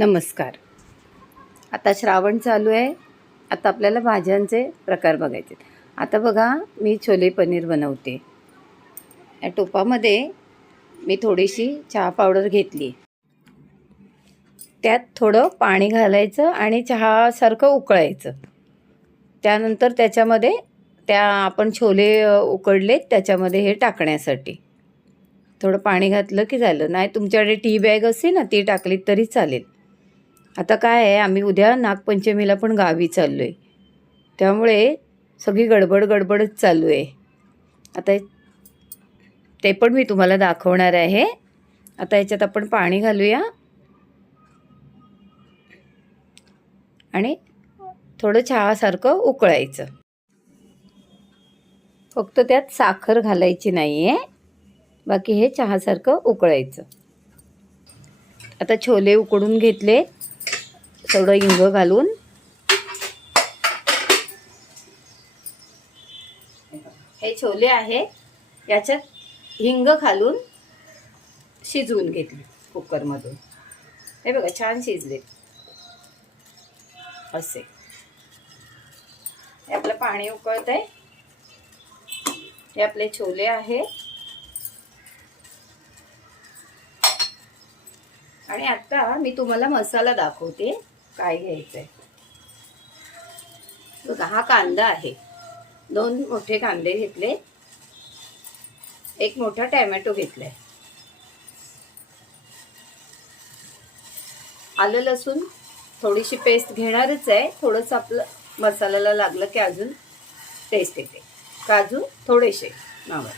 नमस्कार. आता श्रावण चालू आहे. आता आपल्याला भाज्यांचे प्रकार बघायचे. आता बघा, मी छोले पनीर बनवते. या टोपामध्ये मी थोडीशी चहा पावडर घेतली. त्यात थोडं पाणी घालायचं आणि चहासारखं उकळायचं. त्यानंतर त्याच्यामध्ये आपण छोले उकडले त्याच्यामध्ये हे टाकण्यासाठी थोडं पाणी घातलं की झालं. नाही तुमच्याकडे टी बॅग असेल ना, ती टाकलीत तरी चालेल. आता काय आहे, आम्ही उद्या नागपंचमीला पण गावी चाललो आहे. त्यामुळे सगळी गडबडच चालू आहे. आता ते पण मी तुम्हाला दाखवणार आहे. आता याच्यात आपण पाणी घालूया आणि थोडं चहासारखं उकळायचं. फक्त त्यात साखर घालायची नाही आहे, बाकी हे चहासारखं उकळायचं. आता छोले उकडून घेतले थोडं हिंग घालून. हे छोले आहे, याच्यात हिंग घालून शिजवून घेतले कुकरमधून. हे बघा छान शिजले असे. हे आपलं पाणी उकळत आहे. हे आपले छोले आहे. आणि आता मी तुम्हाला मसाला दाखवते काय घ्यायचंय. बघा, हा कांदा आहे. 2 मोठे कांदे घेतले. 1 मोठा टोमॅटो घेतलाय. आलं लसूण थोडीशी पेस्ट घेणारच आहे. थोडंसं आपलं मसाल्याला लागलं की अजून टेस्ट येते. काजू थोडेसे नावर.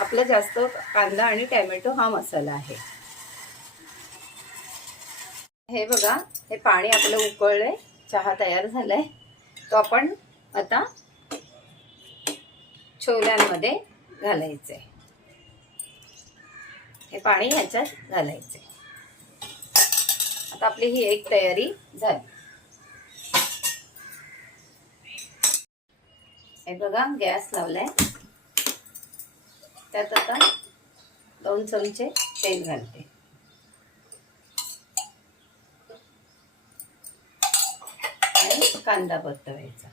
आपला जास्त कांदा आणि टोमॅटो हा मसाला आहे. हे बघा, हे पाणी आपलं उकळलंय. चहा तयार झालाय. तो आपण आता छोल्यांमध्ये घालायचंय. हे पाणी ह्याच्यात घालायचंय. आता आपली ही एक तयारी झाली. हे बघा, गॅस लावलाय. त्यात आता 2 चमचे तेल घालते. आणि कांदा परतवायचा.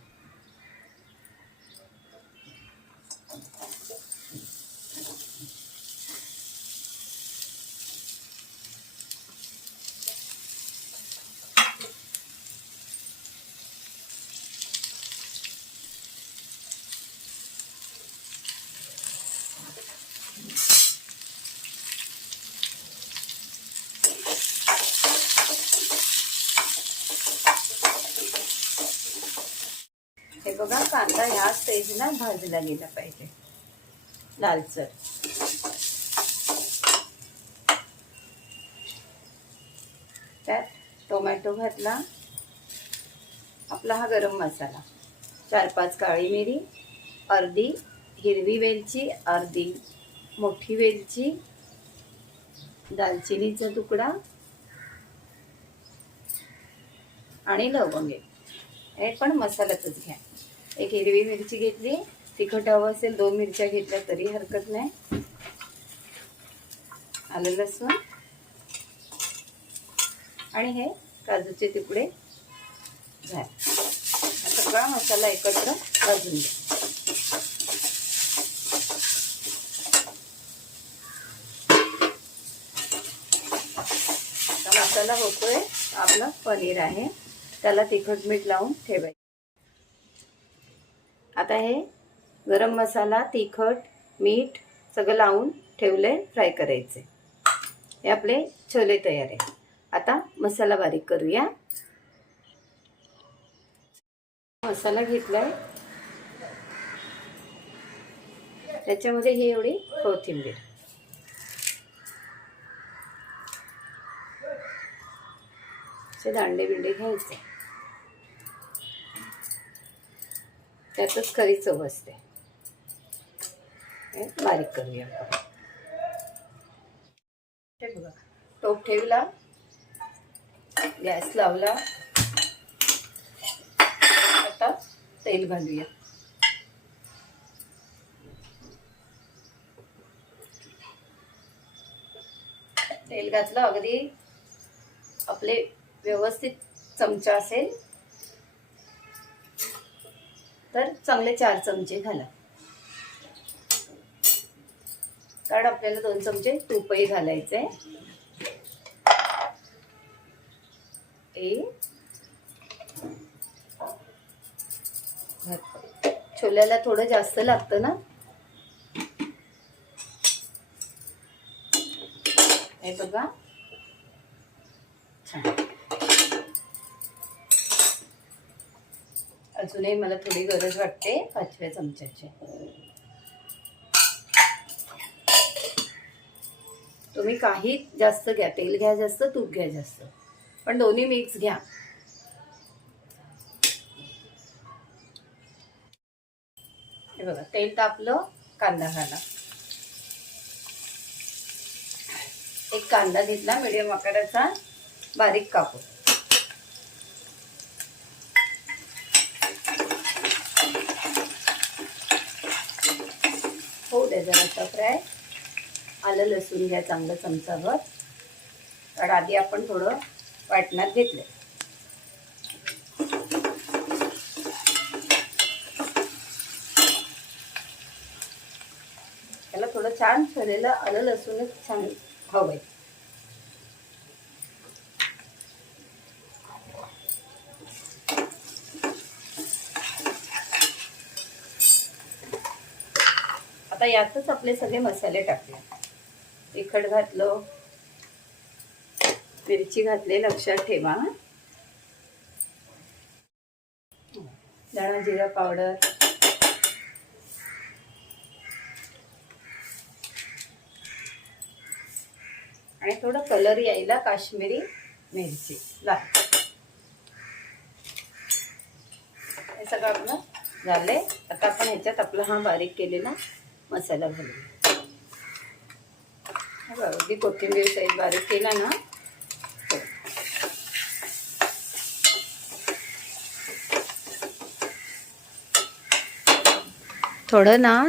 हे बघा, कांदा ह्या स्टेजला भाजला गेला पाहिजे लालसर. त्यात टोमॅटो घातला. आपला हा गरम मसाला, 4-5 काळी मिरी, अर्धी हिरवी वेलची, अर्धी मोठी वेलची, दालचिनीचा तुकडा आणि लवंग. हे पण मसाल्यातच घ्या. 1 हिरवी मिरची घेतली. तिखट हवं असेल 2 मिरच्या घेतल्या तरी हरकत नाही. आलं लसूण आणि हे काजूचे तुकडे घाल. सगळा मसाला एकत्र भाजून घ्या. आता मसाला होतोय. आपलं पनीर आहे, त्याला तिखट मीठ लावून ठेवायचं. आता हे गरम मसाला, तिखट, मीठ सगळं लावून ठेवले. फ्राय करायचे. हे आपले छोले तयार आहे. आता मसाला बारीक करूया. मसाला घेतलाय. त्याच्यामध्ये ही एवढी कोथिंबीर, असे दांडे बिंडे घ्यायचे. त्यातच खरी चव असते. बारीक करूया आपण. हे बघा, टोप ठेवला, गॅस लावला. आता तेल घालूया. तेल घातलं. अगदी आपले व्यवस्थित चमचा असेल तर चांगले 4 चमचे घाला, कारण आपल्याला 2 चमचे तूपही घालायचे. छोल्याला थोडं जास्त लागतं ना. हे बघा छान. अजूनही मला थोडी गरज वाटते 5व्या चमच्याची. तुम्ही काही जास्त घ्या, तेल घ्या जास्त, तूप घ्या जास्त, पण दोन्ही मिक्स घ्या. हे बघा तेल तापलं, कांदा घाला. एक कांदा घेतला मीडियम आकाराचा, बारीक कापून. हो द्या जरासा फ्राय. आलं लसूण घ्या चांगलं चमचाभर, कारण आधी आपण थोडं वाटणात घेतलं. त्याला थोडं छान सोलेलं आलं लसूणच छान हवंय. आता यातच आपले सगळे मसाले टाकले. तिखट घातलं, मिरची घातली, लक्षात ठेवा. धणा जिरा पावडर, आणि थोडं कलर यायला काश्मीरी मिरची लाल. हे सगळं आपलं झालंय. आता आपण ह्याच्यात आपला हा बारीक केलेला मसाला घालूया. अगदी कोथिंबीर सहित बारीक केला ना. थोडं ना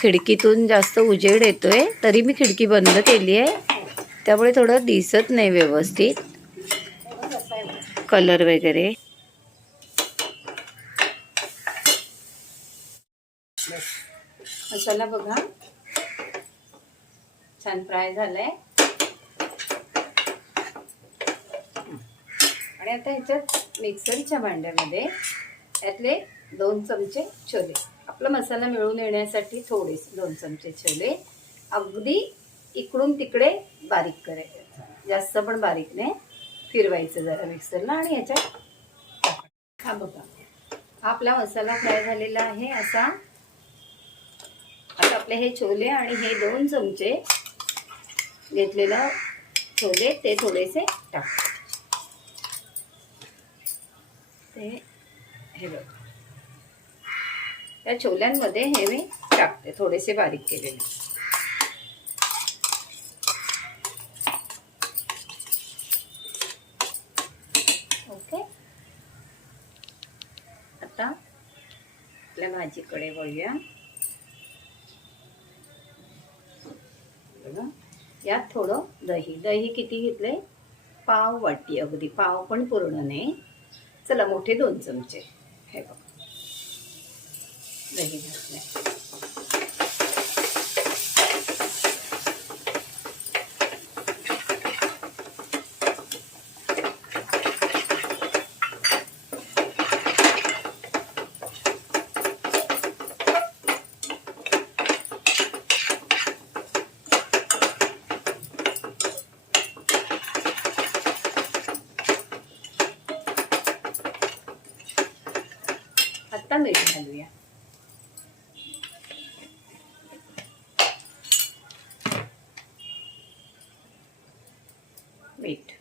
खिडकीतून जास्त उजेड येतोय, तरी मी खिडकी बंद केली आहे, त्यामुळे थोडं दिसत नाही व्यवस्थित कलर वगैरे. मसाला बघा छान फ्राय झालाय. आणि आता ह्याच्यात मिक्सरच्या भांड्यामध्ये यातले 2 चमचे छोले, आपला मसाला मिळून येण्यासाठी थोडेसे 2 चमचे छोले अगदी इकडून तिकडे बारीक करायचे, जास्त पण बारीक नाही, फिरवायचं जरा मिक्सरला. आणि ह्याच्यात हा बघा आपला मसाला फ्राय झालेला आहे असा. आता आपले हे छोले आणि हे 2 चमचे घेतलेलं छोले ते थोडेसे टाक. ते हे बघा त्या छोल्यांमध्ये हे मी टाकते, थोडेसे बारीक केलेले. ओके. आता आपल्या भाजीकडे वळूया. यात थोडं दही. दही किती घेतले? पाव वाटी, अगदी पाव पण पूर्ण नाही. चला मोठे 2 चमचे. हे बघा दही घातले. आता मीठ घालूया. मीठ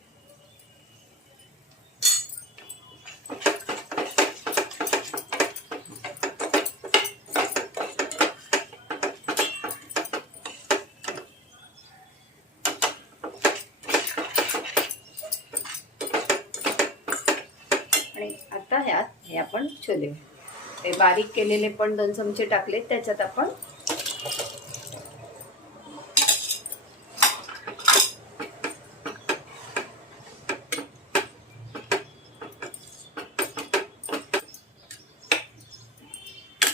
आणि आता ह्यात हे आपण छोले ते बारीक केलेले पण 2 चमचे टाकले, त्याच्यात आपण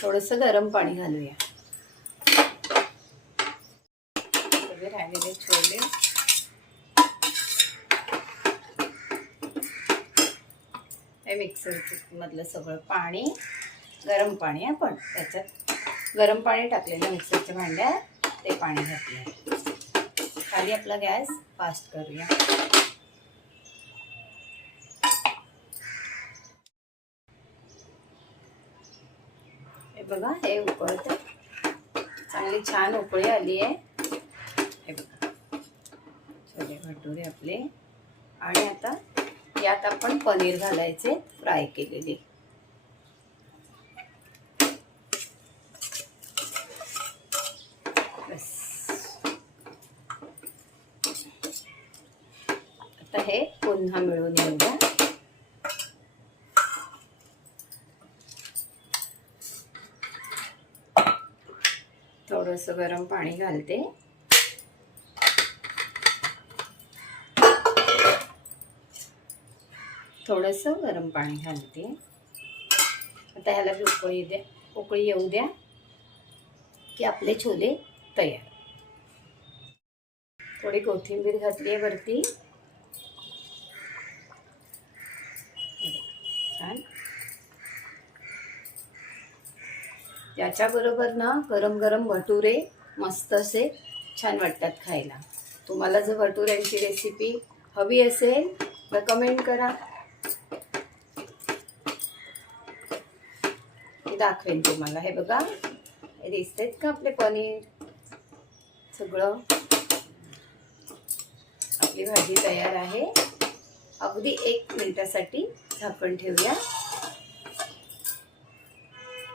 थोडंसं गरम पाणी घालूया. सगळे राहिलेले छोले हे मिक्सर मधलं सगळं पाणी, गरम पाणी, आपण त्याच्यात गरम पाणी टाकलेलं मिक्सरच्या भांड्यात ते पाणी घातलं. खाली आपला गॅस फास्ट करूया. हे बघा, हे उकळते, चांगली छान उकळी आली आहे. हे बघा छोले भटुरे आपले. आणि आता यात आपण पनीर घालायचे फ्राय केलेले. बस आता हे पुन्हा मिळून येऊ द्या. थोडंसं गरम पाणी घालते. थोडंसं गरम पाणी घालते. आता ह्याला उकळी येऊ द्या की आपले छोले तयार. थोडी कोथिंबीर घातली आहे वरती. छान. याच्याबरोबर ना गरम गरम भटुरे मस्त असे छान वाटतात खायला. तुम्हाला जर भटुऱ्यांची रेसिपी हवी असेल तर कमेंट करा, दाखवेन तुम्हाला. हे बघा, हे दिसतेत का आपले पनीर. सगळं आपली भाजी तयार आहे. अगदी 1 मिनिटासाठी झाकण ठेवूया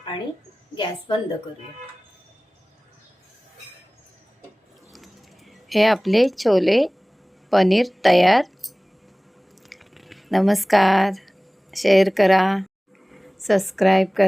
आणि गॅस बंद करूया. हे आपले छोले पनीर तयार. नमस्कार. शेअर करा, सबस्क्राईब करा.